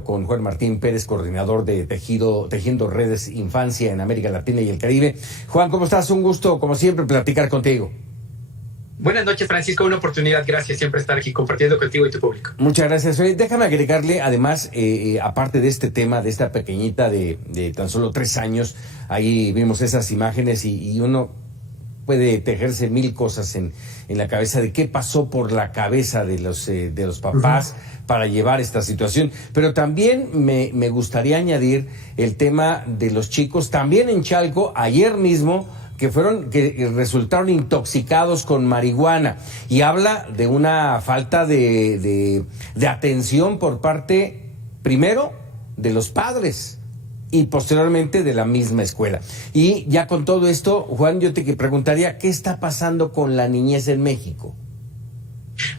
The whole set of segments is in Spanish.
con Juan Martín Pérez, coordinador de Tejiendo Redes Infancia en América Latina y el Caribe. Juan, ¿cómo estás? Un gusto, como siempre, platicar contigo. Buenas noches, Francisco. Una oportunidad. Gracias siempre estar aquí compartiendo contigo y tu público. Muchas gracias. Oye, déjame agregarle, además, aparte de este tema, de esta pequeñita de tan solo 3 años, ahí vimos esas imágenes y uno puede tejerse mil cosas en la cabeza de qué pasó por la cabeza de los papás para llevar esta situación. Pero también me gustaría añadir el tema de los chicos, también en Chalco, ayer mismo, que resultaron intoxicados con marihuana, y habla de una falta de atención por parte, primero, de los padres y posteriormente de la misma escuela. Y ya con todo esto, Juan, yo te preguntaría, ¿qué está pasando con la niñez en México?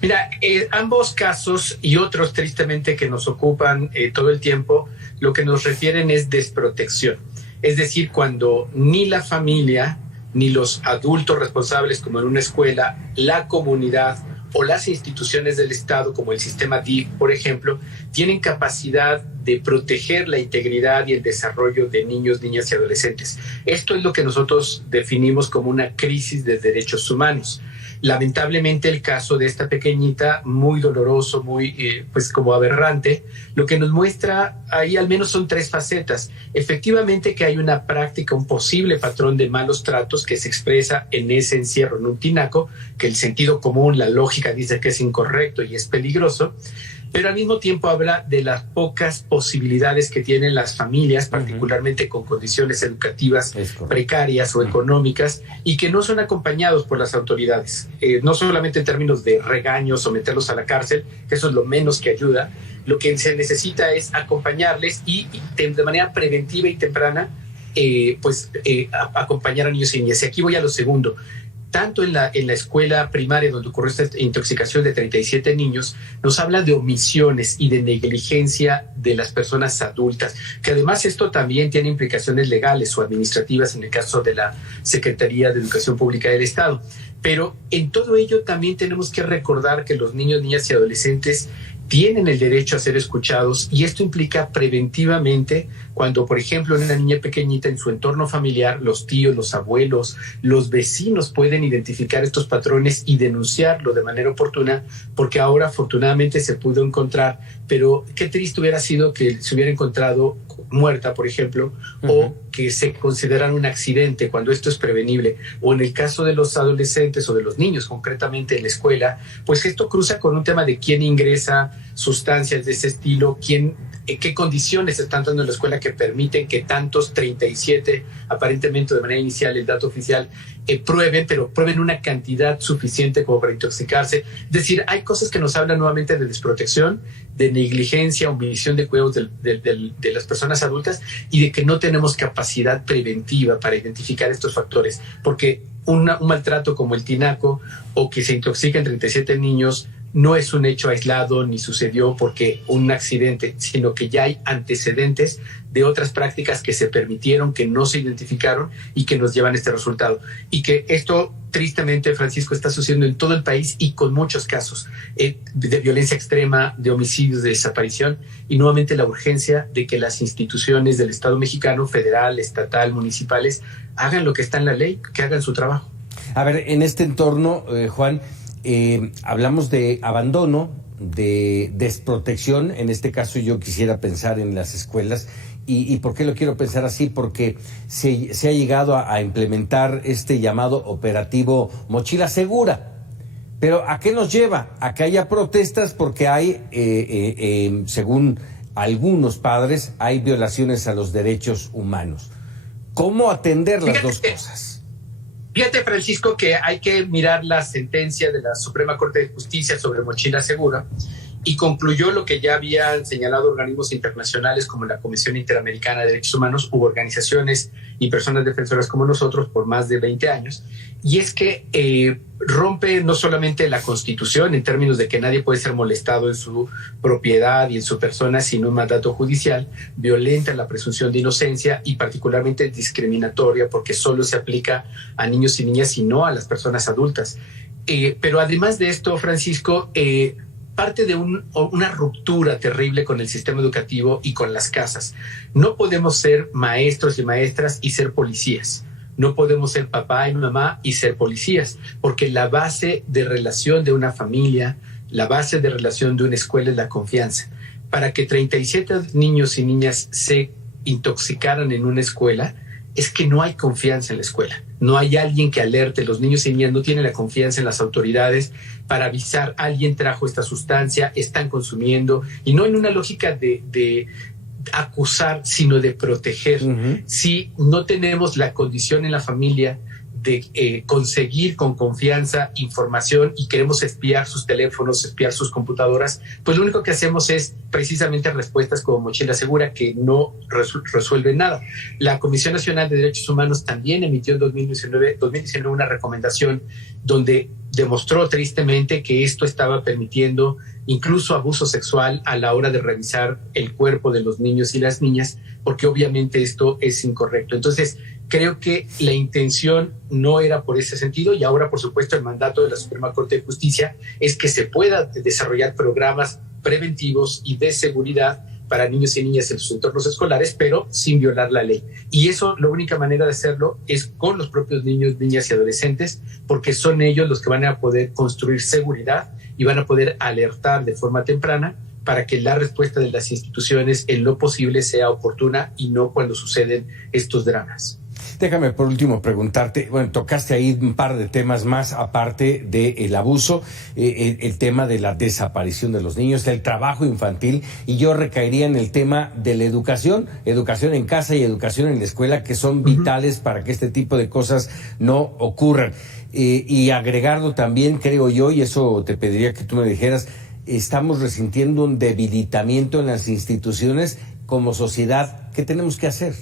Mira, ambos casos y otros tristemente que nos ocupan todo el tiempo, lo que nos refieren es desprotección. Es decir, cuando ni la familia, ni los adultos responsables como en una escuela, la comunidad o las instituciones del Estado, como el sistema DIF, por ejemplo, tienen capacidad de proteger la integridad y el desarrollo de niños, niñas y adolescentes. Esto es lo que nosotros definimos como una crisis de derechos humanos. Lamentablemente el caso de esta pequeñita, muy doloroso, muy pues como aberrante, lo que nos muestra ahí al menos son 3 facetas. Efectivamente que hay una práctica, un posible patrón de malos tratos que se expresa en ese encierro en un tinaco, que el sentido común, la lógica dice que es incorrecto y es peligroso, pero al mismo tiempo habla de las pocas posibilidades que tienen las familias, particularmente con condiciones educativas precarias o económicas, y que no son acompañados por las autoridades, no solamente en términos de regaños o meterlos a la cárcel, que eso es lo menos que ayuda. Lo que se necesita es acompañarles y de manera preventiva y temprana, acompañar a niños y niñas. Y aquí voy a lo segundo. Tanto en la escuela primaria donde ocurrió esta intoxicación de 37 niños, nos habla de omisiones y de negligencia de las personas adultas, que además esto también tiene implicaciones legales o administrativas en el caso de la Secretaría de Educación Pública del Estado. Pero en todo ello también tenemos que recordar que los niños, niñas y adolescentes tienen el derecho a ser escuchados, y esto implica preventivamente cuando, por ejemplo, una niña pequeñita en su entorno familiar, los tíos, los abuelos, los vecinos pueden identificar estos patrones y denunciarlo de manera oportuna, porque ahora afortunadamente se pudo encontrar, pero qué triste hubiera sido que se hubiera encontrado muerta, por ejemplo, o que se considerara un accidente cuando esto es prevenible, o en el caso de los adolescentes o de los niños concretamente en la escuela, pues esto cruza con un tema de quién ingresa sustancias de ese estilo, qué condiciones están dando en la escuela que permiten que tantos 37, aparentemente de manera inicial el dato oficial, prueben una cantidad suficiente como para intoxicarse. Es decir, hay cosas que nos hablan nuevamente de desprotección, de negligencia, omisión de cuidados de las personas adultas, y de que no tenemos capacidad preventiva para identificar estos factores, porque un maltrato como el tinaco o que se intoxiquen 37 niños no es un hecho aislado ni sucedió porque un accidente, sino que ya hay antecedentes de otras prácticas que se permitieron, que no se identificaron y que nos llevan a este resultado. Y que esto, tristemente, Francisco, está sucediendo en todo el país y con muchos casos de violencia extrema, de homicidios, de desaparición, y nuevamente la urgencia de que las instituciones del Estado mexicano, federal, estatal, municipales, hagan lo que está en la ley, que hagan su trabajo. A ver, en este entorno, Juan, hablamos de abandono, de desprotección. En este caso yo quisiera pensar en las escuelas. ¿Y por qué lo quiero pensar así? Porque se ha llegado a implementar este llamado operativo Mochila Segura. Pero ¿a qué nos lleva? A que haya protestas porque hay, según algunos padres, hay violaciones a los derechos humanos. ¿Cómo atender las dos cosas? Fíjate, Francisco, que hay que mirar la sentencia de la Suprema Corte de Justicia sobre Mochila Segura, y concluyó lo que ya habían señalado organismos internacionales como la Comisión Interamericana de Derechos Humanos u organizaciones y personas defensoras como nosotros por más de 20 años, y es que rompe no solamente la Constitución en términos de que nadie puede ser molestado en su propiedad y en su persona sin un mandato judicial, violenta la presunción de inocencia y particularmente discriminatoria porque solo se aplica a niños y niñas y no a las personas adultas. Pero además de esto, Francisco, parte de una ruptura terrible con el sistema educativo y con las casas. No podemos ser maestros y maestras y ser policías. No podemos ser papá y mamá y ser policías, porque la base de relación de una familia, la base de relación de una escuela es la confianza. Para que 37 niños y niñas se intoxicaran en una escuela, es que no hay confianza en la escuela. No hay alguien que alerte. Los niños y niñas no tienen la confianza en las autoridades para avisar, alguien trajo esta sustancia, están consumiendo, y no en una lógica de acusar, sino de proteger. Si no tenemos la condición en la familia de conseguir con confianza información y queremos espiar sus teléfonos, espiar sus computadoras, pues lo único que hacemos es precisamente respuestas como mochila segura que no resuelven nada. La Comisión Nacional de Derechos Humanos también emitió en 2019 una recomendación donde demostró tristemente que esto estaba permitiendo incluso abuso sexual a la hora de revisar el cuerpo de los niños y las niñas, porque obviamente esto es incorrecto. Entonces, creo que la intención no era por ese sentido, y ahora, por supuesto, el mandato de la Suprema Corte de Justicia es que se pueda desarrollar programas preventivos y de seguridad para niños y niñas en sus entornos escolares, pero sin violar la ley. Y eso, la única manera de hacerlo es con los propios niños, niñas y adolescentes, porque son ellos los que van a poder construir seguridad y van a poder alertar de forma temprana para que la respuesta de las instituciones en lo posible sea oportuna y no cuando suceden estos dramas. Déjame por último preguntarte, bueno, tocaste ahí un par de temas más aparte del abuso, el tema de la desaparición de los niños, el trabajo infantil, y yo recaería en el tema de la educación en casa y educación en la escuela, que son vitales para que este tipo de cosas no ocurran. Y agregarlo también, creo yo, y eso te pediría que tú me dijeras, estamos resintiendo un debilitamiento en las instituciones como sociedad. ¿Qué tenemos que hacer?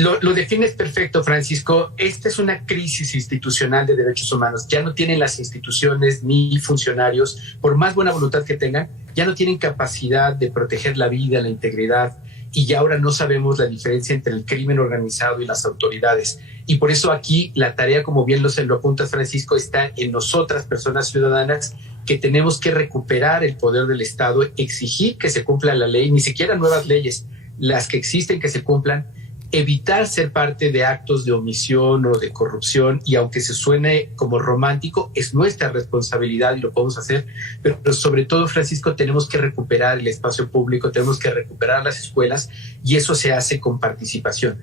Lo defines perfecto, Francisco. Esta es una crisis institucional de derechos humanos. Ya no tienen las instituciones ni funcionarios, por más buena voluntad que tengan, ya no tienen capacidad de proteger la vida, la integridad, y ya ahora no sabemos la diferencia entre el crimen organizado y las autoridades. Y por eso aquí la tarea, como bien lo apuntas, Francisco, está en nosotras, personas ciudadanas, que tenemos que recuperar el poder del Estado, exigir que se cumpla la ley, ni siquiera nuevas leyes, las que existen que se cumplan, evitar ser parte de actos de omisión o de corrupción, y aunque se suene como romántico, es nuestra responsabilidad y lo podemos hacer, pero sobre todo, Francisco, tenemos que recuperar el espacio público, tenemos que recuperar las escuelas, y eso se hace con participación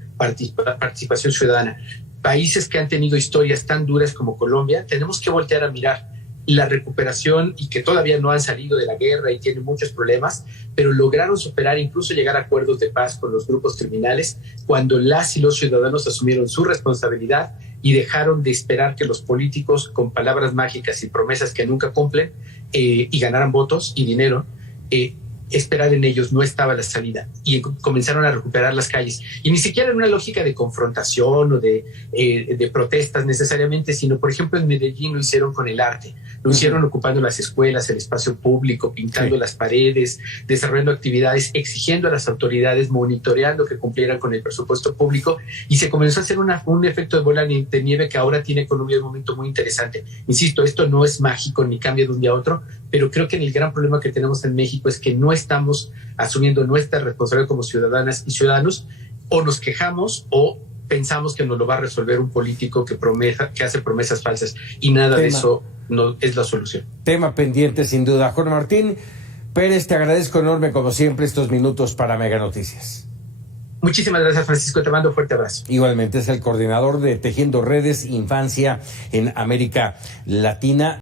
ciudadana. Países que han tenido historias tan duras como Colombia, tenemos que voltear a mirar la recuperación, y que todavía no han salido de la guerra y tienen muchos problemas, pero lograron superar, incluso llegar a acuerdos de paz con los grupos criminales, cuando las y los ciudadanos asumieron su responsabilidad y dejaron de esperar que los políticos, con palabras mágicas y promesas que nunca cumplen, y ganaran votos y dinero, esperar en ellos no estaba la salida, y comenzaron a recuperar las calles, y ni siquiera en una lógica de confrontación o de protestas necesariamente, sino, por ejemplo, en Medellín lo hicieron con el arte, lo hicieron ocupando las escuelas, el espacio público, pintando las paredes, desarrollando actividades, exigiendo a las autoridades, monitoreando que cumplieran con el presupuesto público, y se comenzó a hacer un efecto de bola de nieve que ahora tiene Colombia un momento muy interesante. Insisto, esto no es mágico ni cambia de un día a otro, pero creo que el gran problema que tenemos en México es que no estamos asumiendo nuestra responsabilidad como ciudadanas y ciudadanos, o nos quejamos o pensamos que nos lo va a resolver un político que hace promesas falsas, y nada de eso no es la solución. Tema pendiente, sin duda. Jorge Martín Pérez, te agradezco enorme, como siempre, estos minutos para Mega Noticias. Muchísimas gracias, Francisco. Te mando un fuerte abrazo. Igualmente, es el coordinador de Tejiendo Redes Infancia en América Latina.